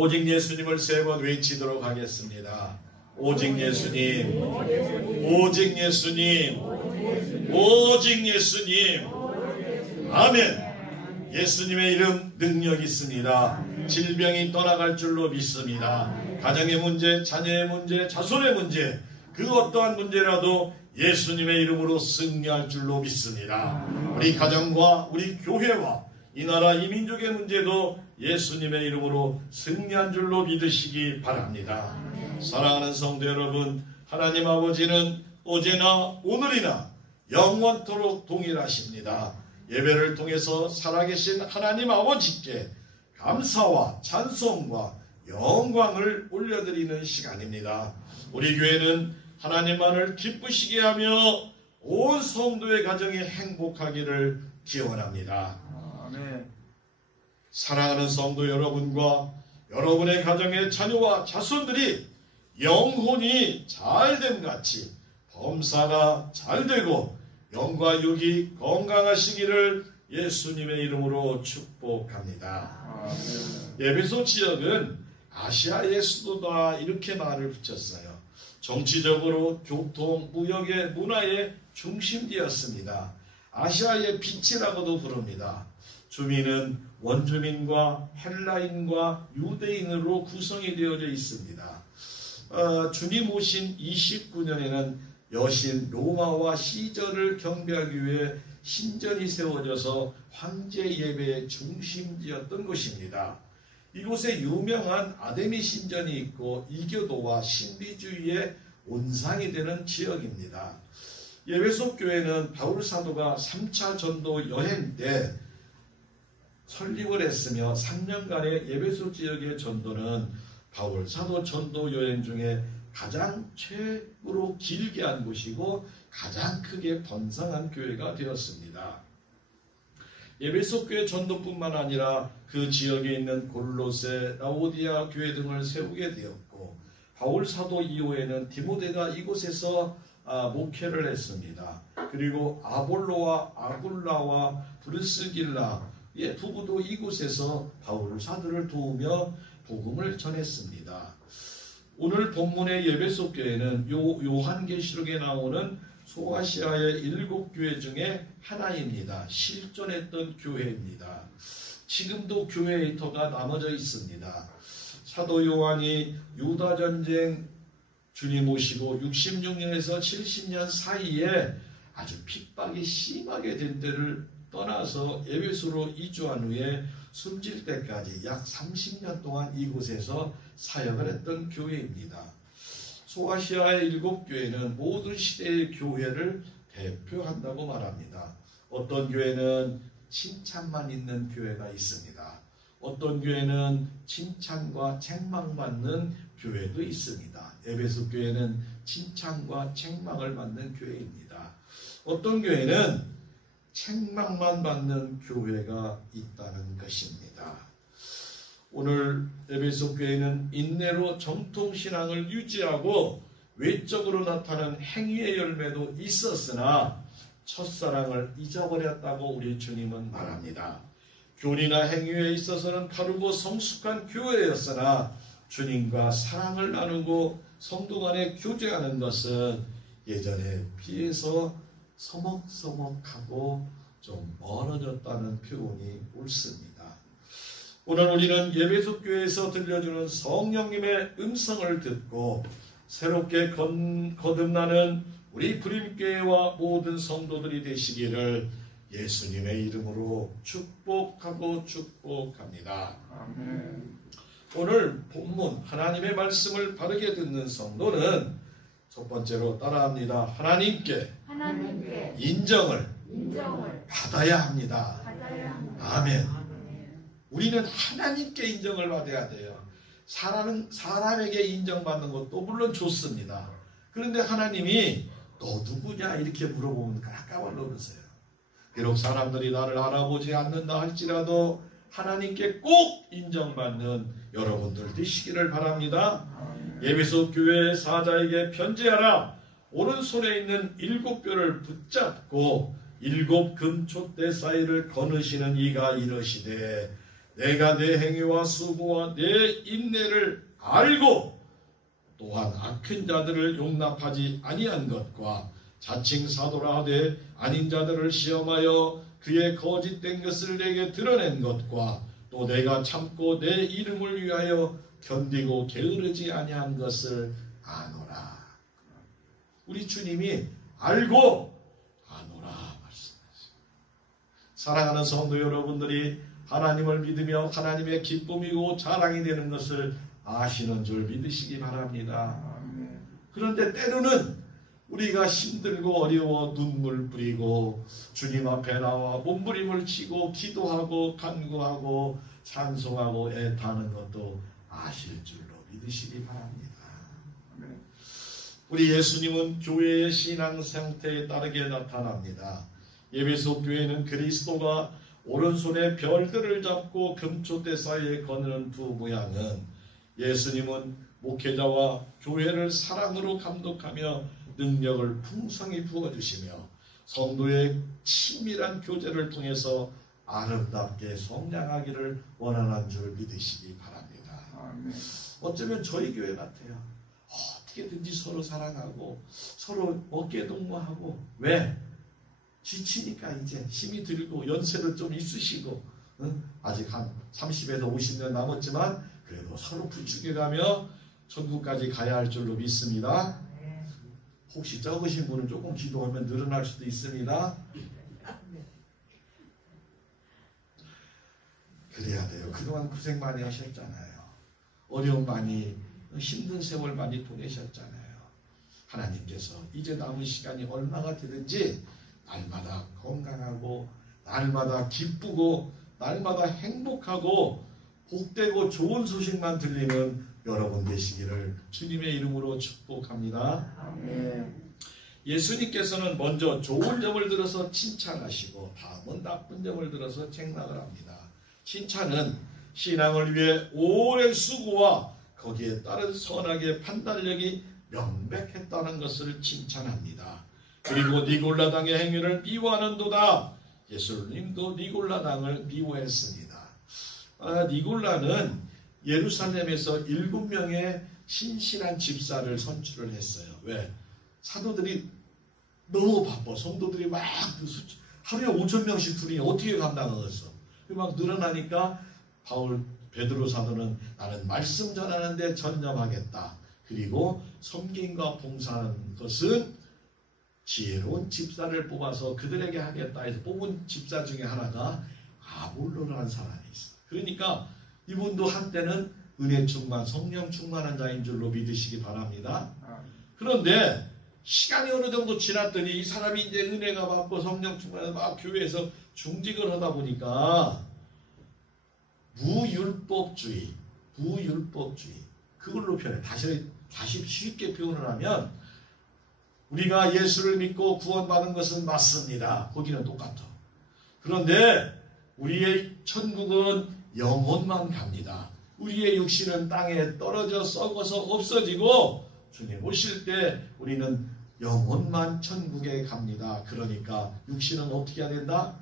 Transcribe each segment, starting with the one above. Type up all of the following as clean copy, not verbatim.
오직 예수님을 세 번 외치도록 하겠습니다. 오직 예수님, 오직 예수님, 오직 예수님. 아멘. 예수님의 이름 능력이 있습니다. 질병이 떠나갈 줄로 믿습니다. 가정의 문제, 자녀의 문제, 자손의 문제, 그 어떠한 문제라도 예수님의 이름으로 승리할 줄로 믿습니다. 우리 가정과 우리 교회와 이 나라 이 민족의 문제도 예수님의 이름으로 승리한 줄로 믿으시기 바랍니다. 사랑하는 성도 여러분, 하나님 아버지는 어제나 오늘이나 영원토록 동일하십니다. 예배를 통해서 살아계신 하나님 아버지께 감사와 찬송과 영광을 올려드리는 시간입니다. 우리 교회는 하나님만을 기쁘시게 하며 온 성도의 가정이 행복하기를 기원합니다. 아멘. 사랑하는 성도 여러분과 여러분의 가정의 자녀와 자손들이 영혼이 잘됨 같이 범사가 잘되고 영과 육이 건강하시기를 예수님의 이름으로 축복합니다. 에베소 지역은 아시아의 수도다 이렇게 말을 붙였어요. 정치적으로 교통, 무역의 문화의 중심지였습니다. 아시아의 빛이라고도 부릅니다. 주민은 원주민과 헬라인과 유대인으로 구성이 되어져 있습니다. 주님 오신 29년에는 여신 로마와 시저를 경배하기 위해 신전이 세워져서 황제 예배의 중심지였던 곳입니다. 이곳에 유명한 아데미 신전이 있고 이교도와 신비주의의 온상이 되는 지역입니다. 에베소 교회는 바울 사도가 3차 전도 여행 때 설립을 했으며 3년간의 에베소 지역의 전도는 바울 사도 전도 여행 중에 가장 최고로 길게 한 곳이고 가장 크게 번성한 교회가 되었습니다. 에베소 교회 전도뿐만 아니라 그 지역에 있는 골로새, 라오디아 교회 등을 세우게 되었고 바울 사도 이후에는 디모데가 이곳에서 목회를 했습니다. 그리고 아볼로와 아굴라와 브르스길라의 부부도 이곳에서 바울 사도를 도우며 복음을 전했습니다. 오늘 본문의 에베소 교회는 요한계시록에 나오는 소아시아의 7교회 중에 하나입니다. 실존했던 교회입니다. 지금도 교회 일터가 남아져 있습니다. 사도 요한이 유다전쟁 주님 오시고 66년에서 70년 사이에 아주 핍박이 심하게 된 때를 떠나서 에베소로 이주한 후에 숨질 때까지 약 30년 동안 이곳에서 사역을 했던 교회입니다. 소아시아의 7교회는 모든 시대의 교회를 대표한다고 말합니다. 어떤 교회는 칭찬만 있는 교회가 있습니다. 어떤 교회는 칭찬과 책망받는 교회도 있습니다. 에베소 교회는 칭찬과 책망을 받는 교회입니다. 어떤 교회는 책망만 받는 교회가 있다는 것입니다. 오늘 에베소 교회는 인내로 정통신앙을 유지하고 외적으로 나타나는 행위의 열매도 있었으나 첫사랑을 잊어버렸다고 우리 주님은 말합니다. 교리나 행위에 있어서는 바르고 성숙한 교회였으나 주님과 사랑을 나누고 성도 간에 교제하는 것은 예전에 비해서 서먹서먹하고 좀 멀어졌다는 표현이 옳습니다. 오늘 우리는 에베소 교회에서 들려주는 성령님의 음성을 듣고 새롭게 거듭나는 우리 부림교회와 모든 성도들이 되시기를 예수님의 이름으로 축복하고 축복합니다. 아멘. 오늘 본문 하나님의 말씀을 바르게 듣는 성도는 첫 번째로 따라합니다. 하나님께 인정을 받아야 합니다. 아멘. 우리는 하나님께 인정을 받아야 돼요. 사람에게 인정받는 것도 물론 좋습니다. 그런데 하나님이 너 누구냐 이렇게 물어보면 깜깜을 놀으세요. 비록 사람들이 나를 알아보지 않는다 할지라도 하나님께 꼭 인정받는 여러분들 되시기를 바랍니다. 에베소 교회 사자에게 편지하라. 오른손에 있는 7뼈를 붙잡고 7 금촛대 사이를 거느시는 이가 이러시되 내가 내 행위와 수고와 내 인내를 알고 또한 악한 자들을 용납하지 아니한 것과 자칭 사도라 하되 아닌 자들을 시험하여 그의 거짓된 것을 내게 드러낸 것과 또 내가 참고 내 이름을 위하여 견디고 게으르지 아니한 것을 아노라. 우리 주님이 알고 아노라 말씀하십니다. 사랑하는 성도 여러분들이 하나님을 믿으며 하나님의 기쁨이고 자랑이 되는 것을 아시는 줄 믿으시기 바랍니다. 그런데 때로는 우리가 힘들고 어려워 눈물 뿌리고 주님 앞에 나와 몸부림을 치고 기도하고 간구하고 찬송하고 애타는 것도 아실 줄로 믿으시기 바랍니다. 우리 예수님은 교회의 신앙 상태에 따르게 나타납니다. 에베소 교회는 그리스도가 오른손에 별들을 잡고 금초대 사이에 거느는 두 모양은 예수님은 목회자와 교회를 사랑으로 감독하며 능력을 풍성히 부어주시며 성도의 친밀한 교제를 통해서 아름답게 성장하기를 원하는 줄 믿으시기 바랍니다. 어쩌면 저희 교회 같아요. 어떻게든지 서로 사랑하고 서로 어깨동무하고 왜? 지치니까 이제 힘이 들고 연세도 좀 있으시고 아직 한 30에서 50년 남았지만 그래도 서로 부축해가며 천국까지 가야 할 줄로 믿습니다. 혹시 적으신 분은 조금 기도하면 늘어날 수도 있습니다. 그래야 돼요. 그동안 고생 많이 하셨잖아요. 어려움 많이 힘든 세월 많이 보내셨잖아요. 하나님께서 이제 남은 시간이 얼마가 되든지 날마다 건강하고 날마다 기쁘고 날마다 행복하고 복되고 좋은 소식만 들리는 여러분 되시기를 주님의 이름으로 축복합니다. 예수님께서는 먼저 좋은 점을 들어서 칭찬하시고 다음은 나쁜 점을 들어서 책망을 합니다. 칭찬은 신앙을 위해 오랜 수고와 거기에 따른 선악의 판단력이 명백했다는 것을 칭찬합니다. 그리고 니골라당의 행위를 미워하는도다. 예수님도 니골라당을 미워했습니다. 니골라는 예루살렘에서 7명의 신실한 집사를 선출을 했어요. 왜? 사도들이 너무 바빠. 성도들이 막 하루에 5,000명씩 들으니 어떻게 감당하겠어? 막 늘어나니까 베드로 사도는 나는 말씀 전하는데 전념하겠다. 그리고 섬김과 봉사하는 것은 지혜로운 집사를 뽑아서 그들에게 하겠다 해서 뽑은 집사 중에 하나가 아볼로라는 사람이 있어요. 그러니까 이분도 한때는 은혜 충만, 성령 충만한 자인 줄로 믿으시기 바랍니다. 그런데 시간이 어느 정도 지났더니 이 사람이 이제 은혜가 받고 성령 충만해서 막 교회에서 중직을 하다 보니까 무율법주의 그걸로 표현해. 다시 쉽게 표현을 하면 우리가 예수를 믿고 구원받은 것은 맞습니다. 거기는 똑같아. 그런데 우리의 천국은 영혼만 갑니다. 우리의 육신은 땅에 떨어져 썩어서 없어지고 주님 오실 때 우리는 영혼만 천국에 갑니다. 그러니까 육신은 어떻게 해야 된다?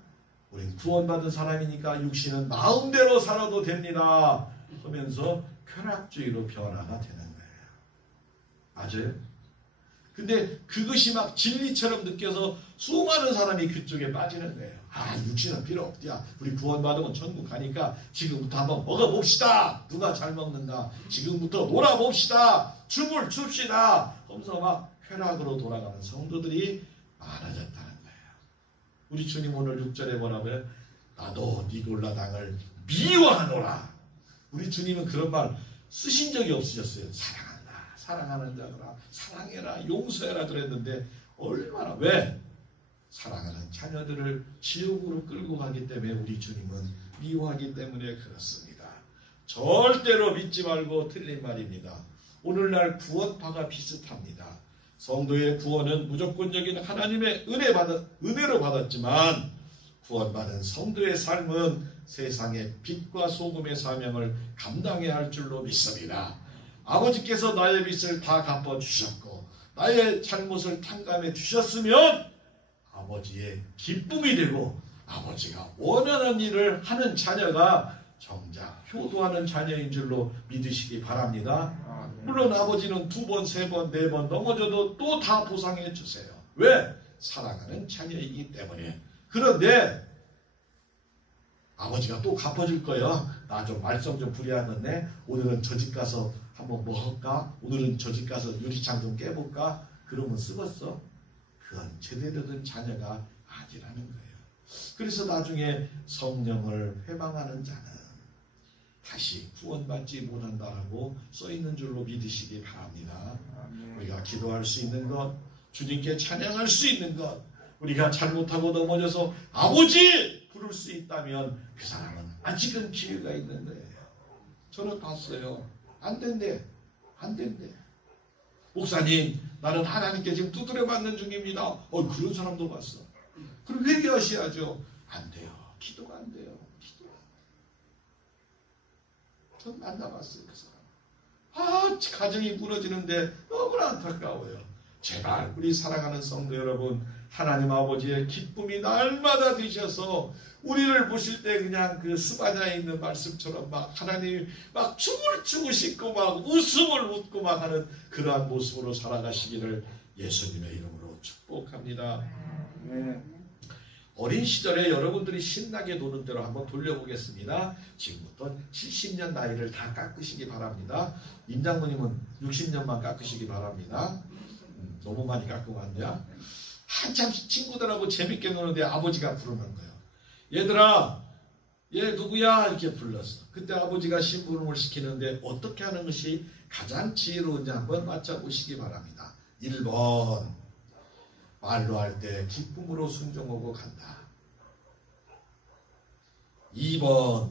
우린 구원받은 사람이니까 육신은 마음대로 살아도 됩니다. 하면서 쾌락주의로 변화가 되는 거예요. 맞아요? 근데 그것이 막 진리처럼 느껴서 수많은 사람이 그쪽에 빠지는 거예요. 육신은 필요 없디야. 우리 구원받으면 천국 가니까 지금부터 한번 먹어봅시다. 누가 잘 먹는가. 지금부터 놀아봅시다. 춤을 춥시다. 하면서 막 쾌락으로 돌아가는 성도들이 많아졌다는 거예요. 우리 주님 오늘 6절에 뭐라고요? 나도 니골라당을 미워하노라. 우리 주님은 그런 말 쓰신 적이 없으셨어요. 사랑하는 자들아, 사랑해라, 용서해라 그랬는데 얼마나 왜? 사랑하는 자녀들을 지옥으로 끌고 가기 때문에 우리 주님은 미워하기 때문에 그렇습니다. 절대로 믿지 말고 틀린 말입니다. 오늘날 구원파가 비슷합니다. 성도의 구원은 무조건적인 하나님의 은혜로 받았지만 구원받은 성도의 삶은 세상의 빛과 소금의 사명을 감당해야 할 줄로 믿습니다. 아버지께서 나의 빚을 다 갚아주셨고 나의 잘못을 탕감해 주셨으면 아버지의 기쁨이 되고 아버지가 원하는 일을 하는 자녀가 정작 효도하는 자녀인 줄로 믿으시기 바랍니다. 물론 아버지는 2번, 3번, 4번 넘어져도 또 다 보상해 주세요. 왜? 사랑하는 자녀이기 때문에. 그런데 아버지가 또 갚아줄 거예요. 나 좀 말썽 좀 부리하겠네. 오늘은 저 집 가서 한번 뭐 할까? 오늘은 저 집 가서 유리창 좀 깨볼까? 그러면 쓰겠어? 그건 제대로 된 자녀가 아니라는 거예요. 그래서 나중에 성령을 회방하는 자는 다시 구원받지 못한다라고 써있는 줄로 믿으시기 바랍니다. 우리가 기도할 수 있는 것, 주님께 찬양할 수 있는 것, 우리가 잘못하고 넘어져서 아버지 부를 수 있다면 그 사람은 아직은 기회가 있는 거예요. 저는 봤어요. 안 된대. 안 된대. 목사님, 나는 하나님께 지금 두드려 맞는 중입니다. 그런 사람도 봤어. 그럼 회개하셔야죠. 안 돼요. 기도가 안 돼요. 전 만나봤어요. 그 사람. 가정이 무너지는데 너무나 안타까워요. 제발 우리 사랑하는 성도 여러분, 하나님 아버지의 기쁨이 날마다 되셔서 우리를 보실 때 그냥 그 스바냐에 있는 말씀처럼 막 하나님 막 춤을 추고 싶고 막 웃음을 웃고 막 하는 그러한 모습으로 살아가시기를 예수님의 이름으로 축복합니다. 어린 시절에 여러분들이 신나게 노는 대로 한번 돌려보겠습니다. 지금부터 70년 나이를 다 깎으시기 바랍니다. 임장모님은 60년만 깎으시기 바랍니다. 너무 많이 깎고 왔냐? 한참 친구들하고 재밌게 노는데 아버지가 부르는 거예요. 얘들아, 얘 누구야? 이렇게 불렀어. 그때 아버지가 심부름을 시키는데 어떻게 하는 것이 가장 지혜로운지 한번 맞춰보시기 바랍니다. 1번, 말로 할 때 기쁨으로 순종하고 간다. 2번,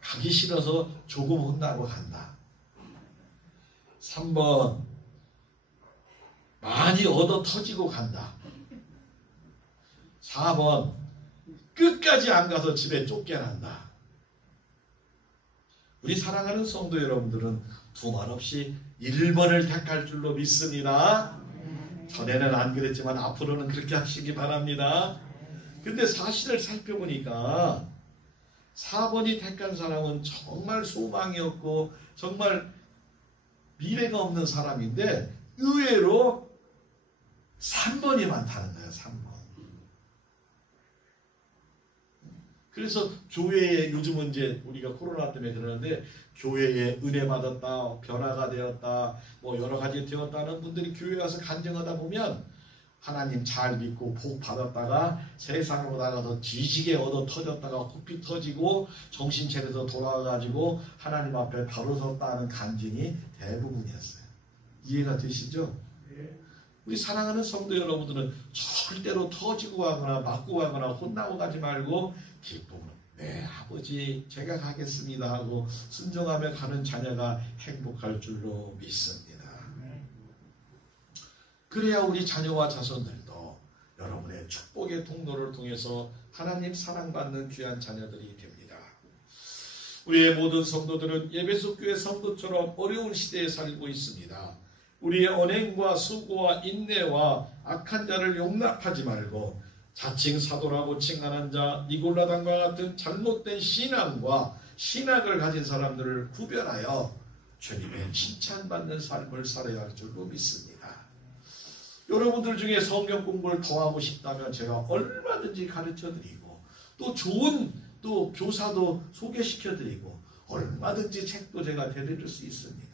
가기 싫어서 조금 혼나고 간다. 3번, 많이 얻어 터지고 간다. 4번, 끝까지 안 가서 집에 쫓겨난다. 우리 사랑하는 성도 여러분들은 두말 없이 1번을 택할 줄로 믿습니다. 전에는 안 그랬지만 앞으로는 그렇게 하시기 바랍니다. 근데 사실을 살펴보니까 4번이 택한 사람은 정말 소망이 없고 정말 미래가 없는 사람인데 의외로 3번이 많다는 거예요. 3번. 그래서 교회에 요즘은 이제 우리가 코로나 때문에 그러는데 교회에 은혜 받았다, 변화가 되었다, 뭐 여러 가지 되었다는 분들이 교회에 와서 간증하다 보면 하나님 잘 믿고 복 받았다가 세상으로 나가서 뒤지게 얻어 터졌다가 코피 터지고 정신 차려서 돌아와가지고 하나님 앞에 바로 섰다는 간증이 대부분이었어요. 이해가 되시죠? 우리 사랑하는 성도 여러분들은 절대로 터지고 가거나 맞고 가거나 혼나고 가지 말고 기쁨으로 네 아버지 제가 가겠습니다 하고 순종하며 가는 자녀가 행복할 줄로 믿습니다. 그래야 우리 자녀와 자손들도 여러분의 축복의 통로를 통해서 하나님 사랑받는 귀한 자녀들이 됩니다. 우리의 모든 성도들은 예배소 교회 성도처럼 어려운 시대에 살고 있습니다. 우리의 언행과 수고와 인내와 악한 자를 용납하지 말고 자칭 사도라고 칭하는 자 니골라당과 같은 잘못된 신앙과 신학을 가진 사람들을 구별하여 주님의 칭찬받는 삶을 살아야 할 줄로 믿습니다. 여러분들 중에 성경 공부를 더 하고 싶다면 제가 얼마든지 가르쳐드리고 또 좋은 또 교사도 소개시켜드리고 얼마든지 책도 제가 대드릴 수 있습니다.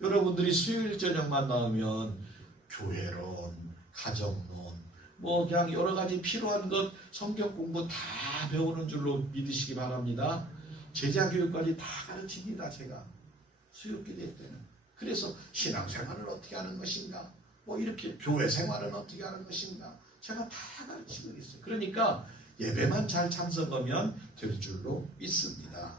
여러분들이 수요일 저녁만 나오면 교회론, 가정론, 뭐 그냥 여러 가지 필요한 것 성경 공부 다 배우는 줄로 믿으시기 바랍니다. 제자 교육까지 다 가르칩니다. 제가 수요기대 때는. 그래서 신앙생활을 어떻게 하는 것인가, 뭐 이렇게 교회 생활은 어떻게 하는 것인가 제가 다 가르치고 있어요. 그러니까 예배만 잘 참석하면 될 줄로 믿습니다.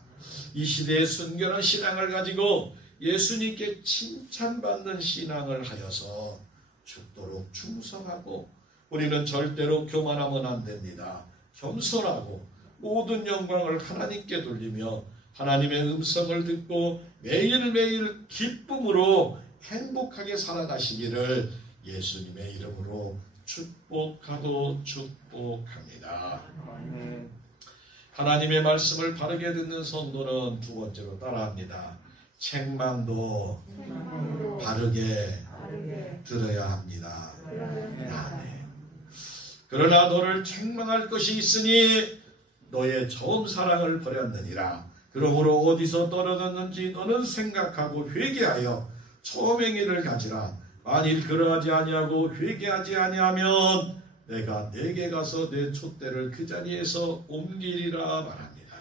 이 시대의 순결한 신앙을 가지고 예수님께 칭찬받는 신앙을 하여서 죽도록 충성하고 우리는 절대로 교만하면 안 됩니다. 겸손하고 모든 영광을 하나님께 돌리며 하나님의 음성을 듣고 매일매일 기쁨으로 행복하게 살아가시기를 예수님의 이름으로 축복하고 축복합니다. 하나님의 말씀을 바르게 듣는 성도는 두 번째로 따라합니다. 책망도 바르게 들어야 합니다. 아멘. 그러나 너를 책망할 것이 있으니 너의 처음 사랑을 버렸느니라. 그러므로 어디서 떨어졌는지 너는 생각하고 회개하여 처음 행위를 가지라. 만일 그러하지 아니하고 회개하지 아니하면 내가 내게 가서 내 촛대를 그 자리에서 옮기리라 말합니다.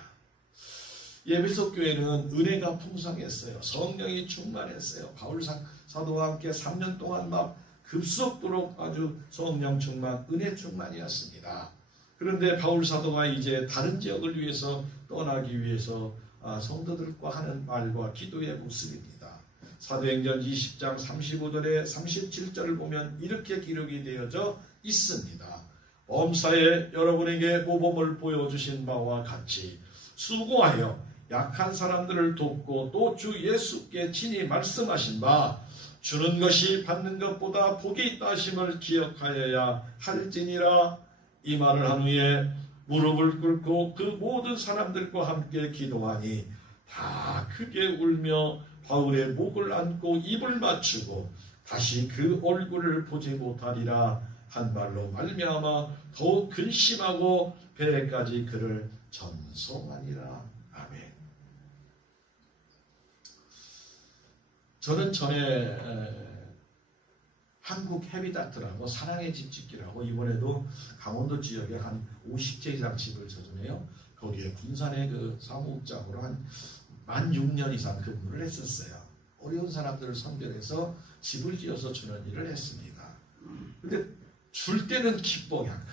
에베소 교회는 은혜가 풍성했어요. 성령이 충만했어요. 바울 사도와 함께 3년 동안 막 급속도로 아주 성령 충만, 은혜 충만이었습니다. 그런데 바울 사도가 이제 다른 지역을 위해서 떠나기 위해서 성도들과 하는 말과 기도의 모습입니다. 사도행전 20장 35절에 37절을 보면 이렇게 기록이 되어져 있습니다. 범사에 여러분에게 모범을 보여주신 바와 같이 수고하여 약한 사람들을 돕고 또 주 예수께 친히 말씀하신 바 주는 것이 받는 것보다 복이 있다 하심을 기억하여야 할지니라. 이 말을 한 후에 무릎을 꿇고 그 모든 사람들과 함께 기도하니 다 크게 울며 바울의 목을 안고 입을 맞추고 다시 그 얼굴을 보지 못하리라 한 말로 말미암아 더욱 근심하고 배에까지 그를 전송하니라. 아멘. 저는 전에 한국 해비다트라고 사랑의 집 짓기라고 이번에도 강원도 지역에 한 50채 이상 집을 져주네요. 거기에 군산의 그 사무국장으로 한 16년 이상 근무를 했었어요. 어려운 사람들을 선별해서 집을 지어서 주는 일을 했습니다. 근데 줄 때는 기뻐야.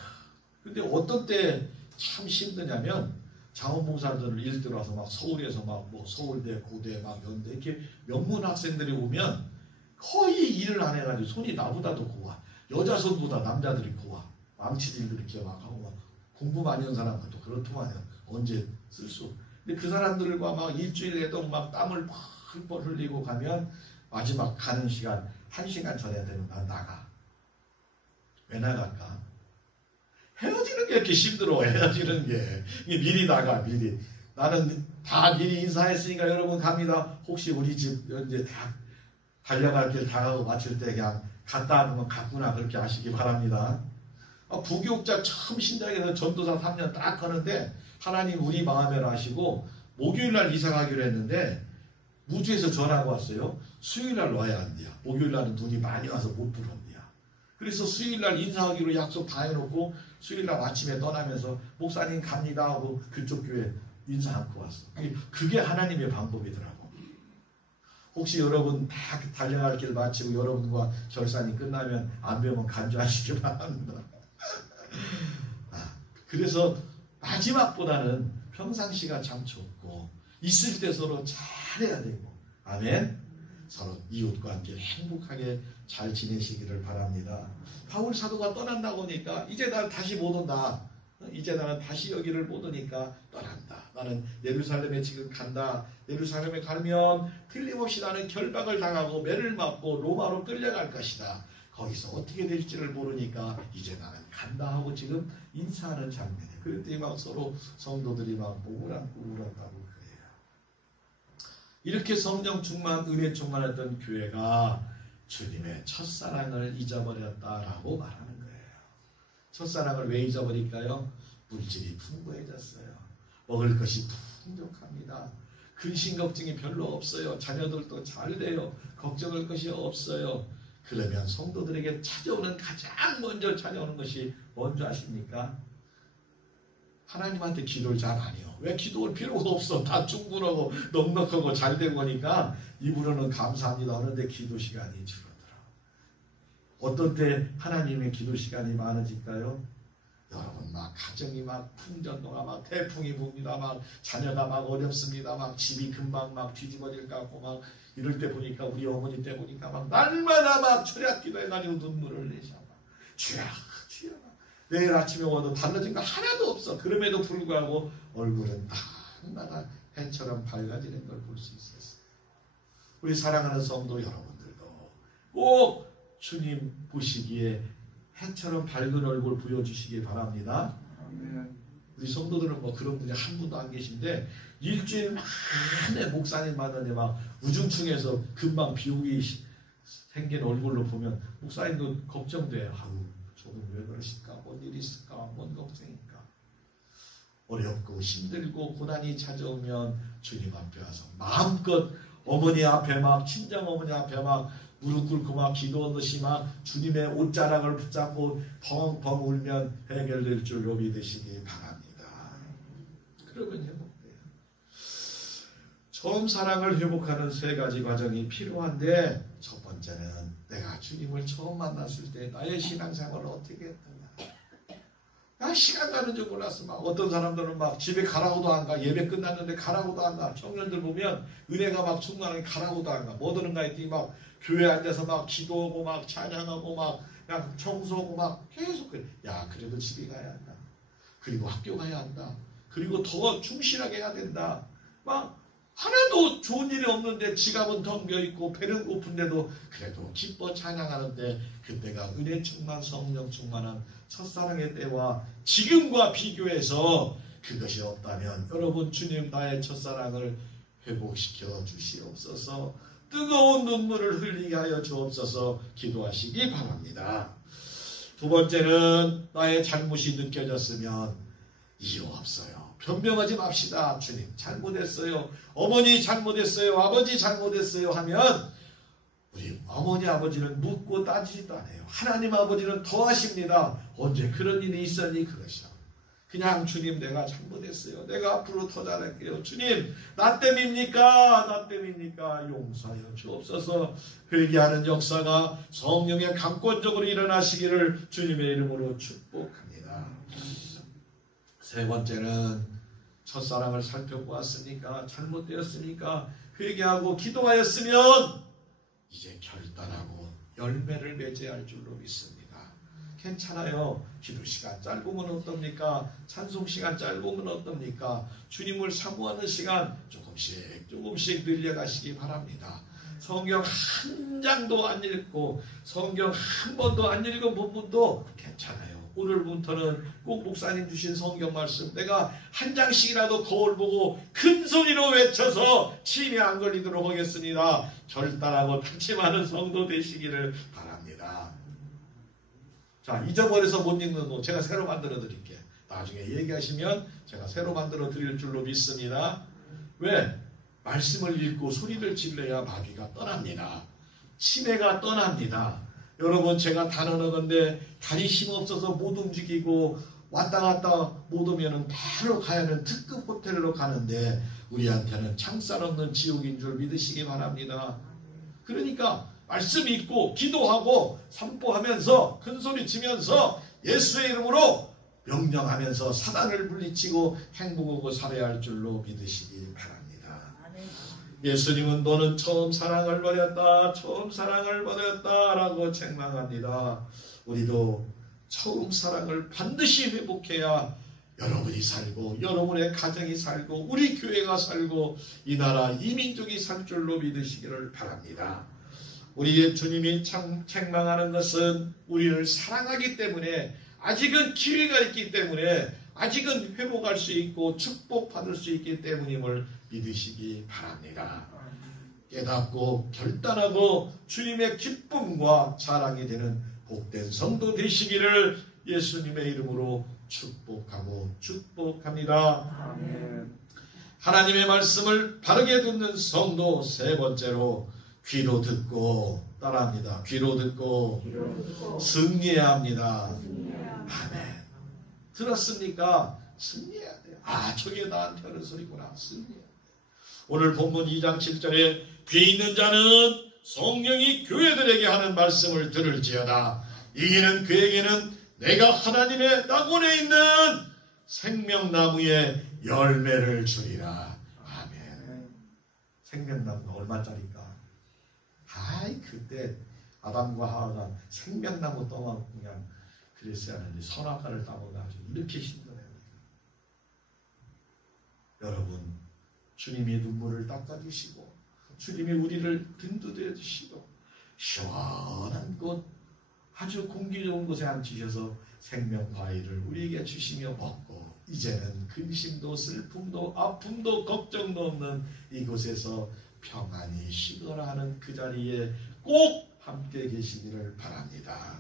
근데 어떤 때 참 힘드냐면 자원봉사자들 일 들어와서 막 서울에서 막 뭐 서울대, 고대, 막 연대 이렇게 명문 학생들이 오면 거의 일을 안 해가지고 손이 나보다도 고와. 여자 손보다 남자들이 고와. 망치질도 이렇게 막 하고 막 공부 많이 한 사람들도 그렇더만요. 언제 쓸 수. 근데 그 사람들과 막 일주일에도 막 땀을 펄펄 흘리고 가면 마지막 가는 시간 1시간 전에 되면 난 나가. 왜 나갈까? 헤어지는 게 이렇게 힘들어. 헤어지는 게. 미리 나가 미리. 나는 다 미리 인사했으니까 여러분 갑니다. 혹시 우리 집 이제 다 달려갈 길 다 가고 마칠 때 그냥 갔다 하면 갔구나 그렇게 하시기 바랍니다. 부교육자 처음 신장에서 전도사 3년 딱 하는데 하나님 우리 마음에로 하시고 목요일날 이사 가기로 했는데 무주에서 전화가 왔어요. 수요일날 와야 한대요. 목요일날은 눈이 많이 와서 못 들어온대요. 그래서 수요일날 인사하기로 약속 다 해놓고 수요일날 아침에 떠나면서 목사님 갑니다 하고 그쪽 교회 인사 않고 왔어. 그게 하나님의 방법이더라고. 혹시 여러분 다 달려갈 길 마치고 여러분과 결산이 끝나면 안 배우면 간주하시기 바랍니다. 그래서 마지막보다는 평상시가 참 좋고 있을 때 서로 잘해야 되고 아멘. 서로 이웃과 함께 행복하게 잘 지내시기를 바랍니다. 바울 사도가 떠난다고 하니까 이제 난 다시 못 온다. 이제 나는 다시 여기를 못 오니까 떠난다. 나는 예루살렘에 지금 간다. 예루살렘에 가면 틀림없이 나는 결박을 당하고 매를 맞고 로마로 끌려갈 것이다. 거기서 어떻게 될지를 모르니까 이제 나는 간다 하고 지금 인사하는 장면이에요. 그랬더니 막 서로 성도들이 막 목을 안고 울었다고 그래요. 이렇게 성령 충만, 은혜 충만했던 교회가 주님의 첫사랑을 잊어버렸다라고 말하는 거예요. 첫사랑을 왜 잊어버릴까요? 물질이 풍부해졌어요. 먹을 것이 풍족합니다. 근심 걱정이 별로 없어요. 자녀들도 잘 돼요. 걱정할 것이 없어요. 그러면 성도들에게 찾아오는 가장 먼저 찾아오는 것이 뭔지 아십니까? 하나님한테 기도를 잘 안 해요. 왜 기도할 필요가 없어. 다 충분하고 넉넉하고 잘 된 거니까 입으로는 감사합니다 하는데 기도 시간이 줄어들어. 어떤 때 하나님의 기도 시간이 많아질까요? 여러분 막 가정이 막 풍전도가 막 태풍이 붑니다. 막 자녀가 막 어렵습니다. 막 집이 금방 막 뒤집어질 것 같고 막 이럴 때 보니까 우리 어머니 때 보니까 막 날마다 막 철야 기도해가지고 눈물을 내셔. 주야 주야. 내일 아침에 와도 달라진 거 하나도 없어. 그럼에도 불구하고 얼굴은 날마다 해처럼 밝아지는 걸 볼 수 있었어요. 우리 사랑하는 성도 여러분들도 꼭 주님 보시기에 해처럼 밝은 얼굴 보여주시기 바랍니다. 우리 성도들은 뭐 그런 분이 한 분도 안 계신데 일주일 만에 목사님 만나는데 막 우중충해서 금방 비오기 생긴 얼굴로 보면 목사님도 걱정돼요. 아우 저분 왜 그러실까? 뭔 일이 있을까? 뭔 걱정일까? 어렵고 힘들고 고난이 찾아오면 주님 앞에 와서 마음껏 어머니 앞에 막 친정 어머니 앞에 막 무릎 꿇고 막 기도하듯이 막 주님의 옷자락을 붙잡고 펑펑 울면 해결될 줄로 믿으시기 바랍니다. 그러면 회복돼요. 처음 사랑을 회복하는 세 가지 과정이 필요한데 첫 번째는 내가 주님을 처음 만났을 때 나의 신앙생활을 어떻게 했던가. 시간 가는 줄 몰랐어. 막 어떤 사람들은 막 집에 가라고도 안 가. 예배 끝났는데 가라고도 안 가. 청년들 보면 은혜가 막 충만하게 가라고도 안 가. 뭐 드는가 했더니 막 교회 앉아서 막 기도하고 막 찬양하고 막 그냥 청소하고 막 계속 그래. 야 그래도 집에 가야 한다. 그리고 학교 가야 한다. 그리고 더 충실하게 해야 된다. 막 하나도 좋은 일이 없는데 지갑은 텅겨있고 배는 고픈데도 그래도 기뻐 찬양하는데 그때가 은혜 충만 성령 충만한 첫사랑의 때와 지금과 비교해서 그것이 없다면 여러분 주님 나의 첫사랑을 회복시켜 주시옵소서. 뜨거운 눈물을 흘리게 하여 주옵소서. 기도하시기 바랍니다. 두 번째는 나의 잘못이 느껴졌으면 이유 없어요. 변명하지 맙시다. 주님 잘못했어요. 어머니 잘못했어요. 아버지 잘못했어요 하면 우리 어머니 아버지는 묻고 따지지도 않아요. 하나님 아버지는 더 하십니다. 언제 그런 일이 있었니 그러셔. 그냥 주님 내가 잘못했어요. 내가 앞으로 더 잘할게요. 주님 나 때문입니까? 나 때문입니까? 용서하여 주옵소서. 회개하는 역사가 성령의 강권적으로 일어나시기를 주님의 이름으로 축복합니다. 세 번째는 첫사랑을 살펴보았으니까 잘못되었으니까 회개하고 기도하였으면 이제 결단하고 열매를 맺어야 할 줄로 믿습니다. 괜찮아요. 기도 시간 짧으면 어떻습니까? 찬송 시간 짧으면 어떻습니까? 주님을 사모하는 시간 조금씩 늘려가시기 바랍니다. 성경 한 장도 안 읽고 성경 한 번도 안 읽어본 분도 괜찮아요. 오늘부터는 꼭 목사님 주신 성경 말씀 내가 한 장씩이라도 거울 보고 큰 소리로 외쳐서 치매 안 걸리도록 하겠습니다. 결단하고 다짐하는 성도 되시기를 바랍니다. 자, 잊어버려서 못 읽는 거 제가 새로 만들어 드릴게요. 나중에 얘기하시면 제가 새로 만들어 드릴 줄로 믿습니다. 왜? 말씀을 읽고 소리를 질러야 마귀가 떠납니다. 치매가 떠납니다. 여러분 제가 단언하건대 다리 힘없어서 못 움직이고 왔다 갔다 못 오면 바로 가야 하는 특급 호텔로 가는데 우리한테는 창살 없는 지옥인 줄 믿으시기 바랍니다. 그러니까 말씀 읽고 기도하고 선포하면서 큰소리 치면서 예수의 이름으로 명령하면서 사단을 물리치고 행복하고 살아야 할 줄로 믿으시기 바랍니다. 예수님은 너는 처음 사랑을 버렸다. 처음 사랑을 버렸다 라고 책망합니다. 우리도 처음 사랑을 반드시 회복해야 여러분이 살고 여러분의 가정이 살고 우리 교회가 살고 이 나라 이 민족이 살 줄로 믿으시기를 바랍니다. 우리의 주님이 책망하는 것은 우리를 사랑하기 때문에 아직은 기회가 있기 때문에 아직은 회복할 수 있고 축복받을 수 있기 때문임을 믿으시기 바랍니다. 깨닫고 결단하고 주님의 기쁨과 자랑이 되는 복된 성도 되시기를 예수님의 이름으로 축복하고 축복합니다. 아멘. 하나님의 말씀을 바르게 듣는 성도 세 번째로 귀로 듣고 따라합니다. 귀로 듣고 승리해야 합니다. 아멘. 들었습니까? 승리해야 돼요. 아, 저게 나한테 하는 소리구나. 승리해야 돼요. 오늘 본문 2장 7절에 귀 있는 자는 성령이 교회들에게 하는 말씀을 들을지어다. 이기는 그에게는 내가 하나님의 낙원에 있는 생명나무의 열매를 주리라. 아멘. 생명나무가 얼마짜리일까? 아이, 그때 아담과 하와가 생명나무 떠먹고 그냥 그랬어야 하는데 선악과를 따먹어가지고 이렇게 힘들어요. 여러분, 주님이 눈물을 닦아주시고 주님이 우리를 든든해 주시고 시원한 곳 아주 공기 좋은 곳에 앉히셔서 생명과일을 우리에게 주시며 먹고 이제는 근심도 슬픔도 아픔도 걱정도 없는 이곳에서 평안히 쉬거나 하는 그 자리에 꼭 함께 계시기를 바랍니다.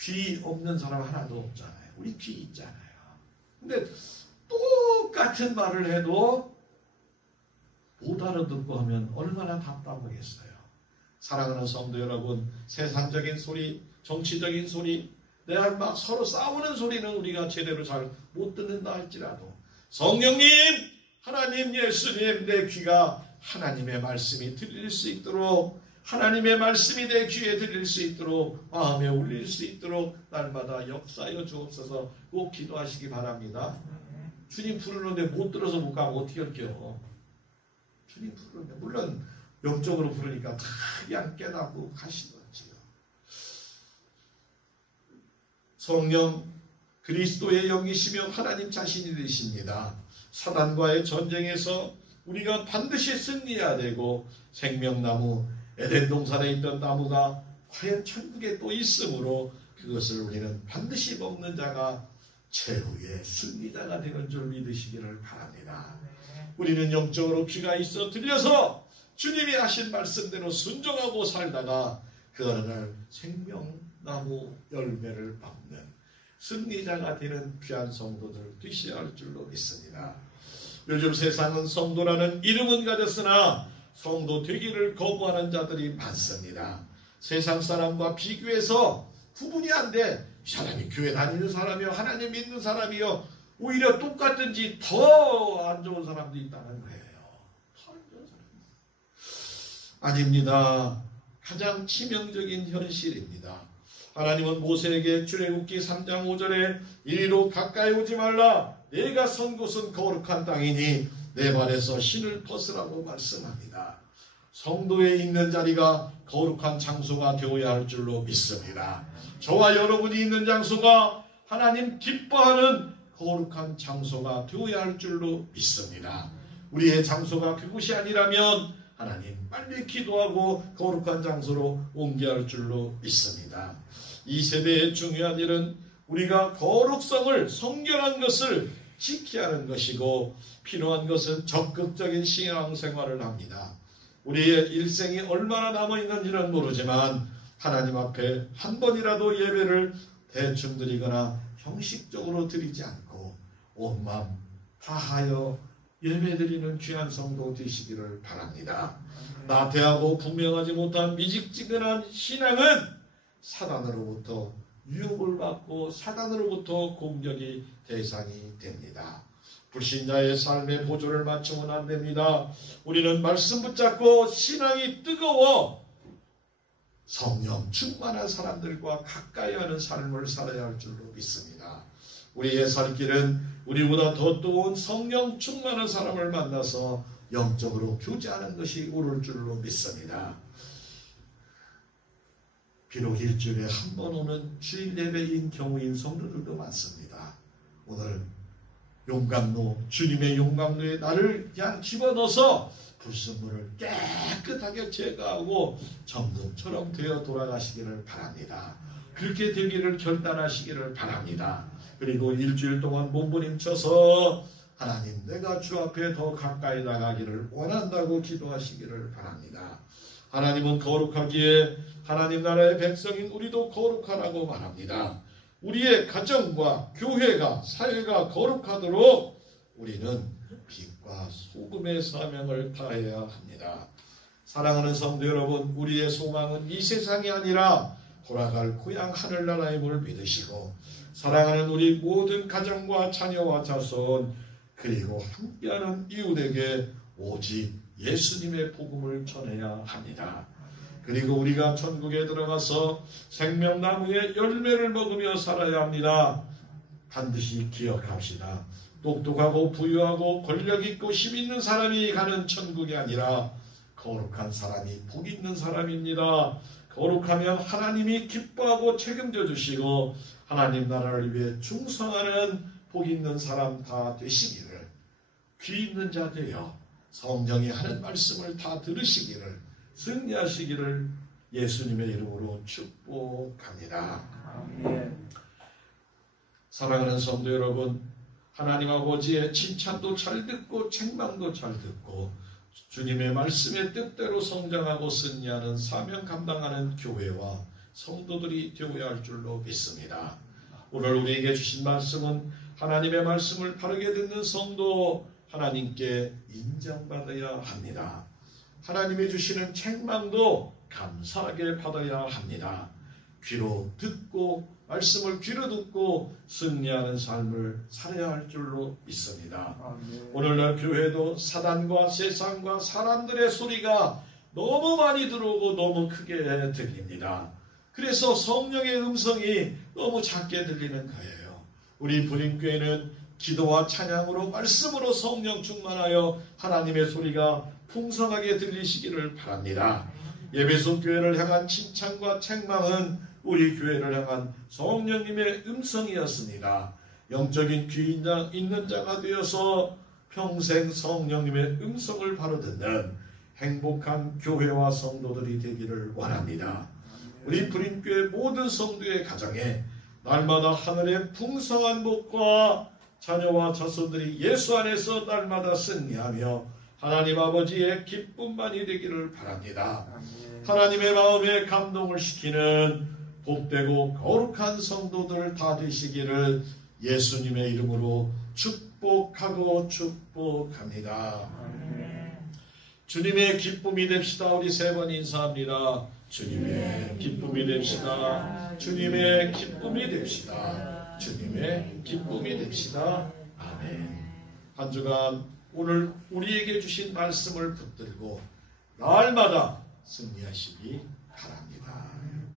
귀 없는 사람 하나도 없잖아요. 우리 귀 있잖아요. 근데 똑같은 말을 해도 못 알아듣고 하면 얼마나 답답하겠어요. 사랑하는 성도 여러분, 세상적인 소리, 정치적인 소리, 내가 막 서로 싸우는 소리는 우리가 제대로 잘 못 듣는다 할지라도 성령님, 하나님, 예수님, 내 귀가 하나님의 말씀이 들릴 수 있도록, 하나님의 말씀이 내 귀에 들릴 수 있도록, 마음에 울릴 수 있도록 날마다 역사하여 주옵소서. 꼭 기도하시기 바랍니다. 주님 부르는데 못 들어서 못 가면 어떻게 할게요? 주님 부르는데, 물론 영적으로 부르니까 다 그냥 깨닫고 가시겠지요. 성령 그리스도의 영이시며 하나님 자신이 되십니다. 사단과의 전쟁에서 우리가 반드시 승리해야 되고, 생명나무 에덴 동산에 있던 나무가 과연 천국에 또 있으므로 그것을 우리는 반드시 먹는 자가 최후의 승리자가 되는 줄 믿으시기를 바랍니다. 우리는 영적으로 귀가 있어 들려서 주님이 하신 말씀대로 순종하고 살다가 그 어느 날 생명나무 열매를 먹는 승리자가 되는 귀한 성도들 되셔야 할 줄로 믿습니다. 요즘 세상은 성도라는 이름은 가졌으나 성도 되기를 거부하는 자들이 많습니다. 세상 사람과 비교해서 구분이 안 돼. 이 사람이 교회 다니는 사람이요, 하나님 믿는 사람이요, 오히려 똑같은지 더 안 좋은 사람도 있다는 거예요. 더 안 좋은 사람. 아닙니다. 가장 치명적인 현실입니다. 하나님은 모세에게 출애굽기 3장 5절에 이리로 가까이 오지 말라. 내가 선 곳은 거룩한 땅이니 내 발에서 신을 벗으라고 말씀합니다. 성도에 있는 자리가 거룩한 장소가 되어야 할 줄로 믿습니다. 저와 여러분이 있는 장소가 하나님 기뻐하는 거룩한 장소가 되어야 할 줄로 믿습니다. 우리의 장소가 그곳이 아니라면 하나님 빨리 기도하고 거룩한 장소로 옮겨야 할 줄로 믿습니다. 이 세대의 중요한 일은 우리가 거룩성을, 성결한 것을 지켜야 하는 것이고, 필요한 것은 적극적인 신앙생활을 합니다. 우리의 일생이 얼마나 남아있는지는 모르지만 하나님 앞에 한 번이라도 예배를 대충 드리거나 형식적으로 드리지 않고 온 마음 다하여 예배드리는 귀한 성도 되시기를 바랍니다. 나태하고 분명하지 못한 미직지근한 신앙은 사단으로부터 유혹을 받고 사단으로부터 공격이 대상이 됩니다. 불신자의 삶의 보조를 맞추면 안 됩니다. 우리는 말씀 붙잡고 신앙이 뜨거워 성령 충만한 사람들과 가까이 하는 삶을 살아야 할 줄로 믿습니다. 우리의 살 길은 우리보다 더 뜨거운 성령 충만한 사람을 만나서 영적으로 교제하는 것이 옳을 줄로 믿습니다. 비록 일주일에 한 번 오는 주일 예배인 경우인 성도들도 많습니다. 오늘 용광로, 주님의 용광로에 나를 그냥 집어넣어서 불순물을 깨끗하게 제거하고 정금처럼 되어 돌아가시기를 바랍니다. 그렇게 되기를 결단하시기를 바랍니다. 그리고 일주일 동안 몸부림쳐서 하나님, 내가 주 앞에 더 가까이 나가기를 원한다고 기도하시기를 바랍니다. 하나님은 거룩하기에 하나님 나라의 백성인 우리도 거룩하라고 말합니다. 우리의 가정과 교회가, 사회가 거룩하도록 우리는 빛과 소금의 사명을 다해야 합니다. 사랑하는 성도 여러분, 우리의 소망은 이 세상이 아니라 돌아갈 고향 하늘나라임을 믿으시고, 사랑하는 우리 모든 가정과 자녀와 자손, 그리고 함께하는 이웃에게 오직 예수님의 복음을 전해야 합니다. 그리고 우리가 천국에 들어가서 생명나무의 열매를 먹으며 살아야 합니다. 반드시 기억합시다. 똑똑하고 부유하고 권력있고 힘있는 사람이 가는 천국이 아니라 거룩한 사람이 복있는 사람입니다. 거룩하면 하나님이 기뻐하고 책임져 주시고 하나님 나라를 위해 충성하는 복있는 사람 다 되시기를, 귀 있는 자 되어 성령이 하는 말씀을 다 들으시기를, 승리하시기를 예수님의 이름으로 축복합니다. 아멘. 사랑하는 성도 여러분, 하나님 아버지의 칭찬도 잘 듣고 책망도 잘 듣고 주님의 말씀의 뜻대로 성장하고 승리하는 사명 감당하는 교회와 성도들이 되어야 할 줄로 믿습니다. 오늘 우리에게 주신 말씀은 하나님의 말씀을 바르게 듣는 성도 하나님께 인정받아야 합니다. 하나님이 주시는 책망도 감사하게 받아야 합니다. 귀로 듣고 말씀을 귀로 듣고 승리하는 삶을 살아야 할 줄로 믿습니다. 오늘날 교회도 사단과 세상과 사람들의 소리가 너무 많이 들어오고 너무 크게 들립니다. 그래서 성령의 음성이 너무 작게 들리는 거예요. 우리 부림교회는 기도와 찬양으로 말씀으로 성령 충만하여 하나님의 소리가 풍성하게 들리시기를 바랍니다. 예배소 교회를 향한 칭찬과 책망은 우리 교회를 향한 성령님의 음성이었습니다. 영적인 귀 있는 자가 되어서 평생 성령님의 음성을 바로 듣는 행복한 교회와 성도들이 되기를 원합니다. 우리 부림교회 모든 성도의 가정에 날마다 하늘의 풍성한 복과 자녀와 자손들이 예수 안에서 날마다 승리하며 하나님 아버지의 기쁨만이 되기를 바랍니다. 하나님의 마음에 감동을 시키는 복되고 거룩한 성도들 다 되시기를 예수님의 이름으로 축복하고 축복합니다. 주님의 기쁨이 됩시다. 우리 세 번 인사합니다. 주님의 기쁨이 됩시다. 주님의 기쁨이 됩시다. 주님의 기쁨이 됩시다. 아멘. 한 주간 오늘 우리에게 주신 말씀을 붙들고 날마다 승리하시기 바랍니다.